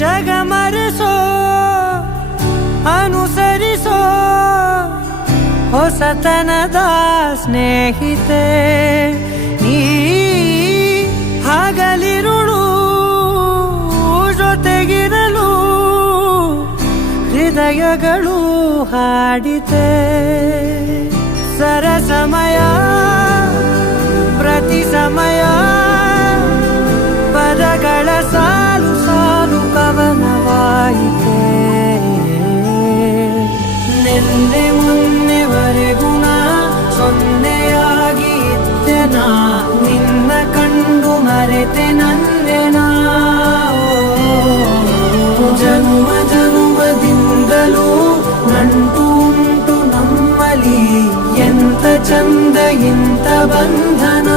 ಜಗಮರೆಸೋ ಅನುಸರಿಸೋ ಹೊಸತನದ ಸ್ನೇಹಿತೆ ನೀ ಹಗಲಿರುಳು ಜೊತೆಗಿರಲು ಹೃದಯಗಳು ಹಾಡಿತೆ ಸರಸಮಯ ಪ್ರತಿ ಸಮಯ ಪದಗಳ ಸಾಲು ಸಾಲು ಕವನವಾಯಿತೆ ನಿನ್ನೆ ಮೊನ್ನೆವರೆಗೂ ನಾ ಸೊನ್ನೆಯಾಗಿ ಇದ್ದೆ ನಾ ನಿನ್ನ ಕಂಡು ಮರೆತೆ ನನ್ನೆನಾ ಜನುಮ ಜನುಮದಿಂದಲೂ ನಂಟು ಉಂಟು ನಮ್ಮಲಿ ಎಂತ ಚಂದ ಇಂಥ ಬಂಧನ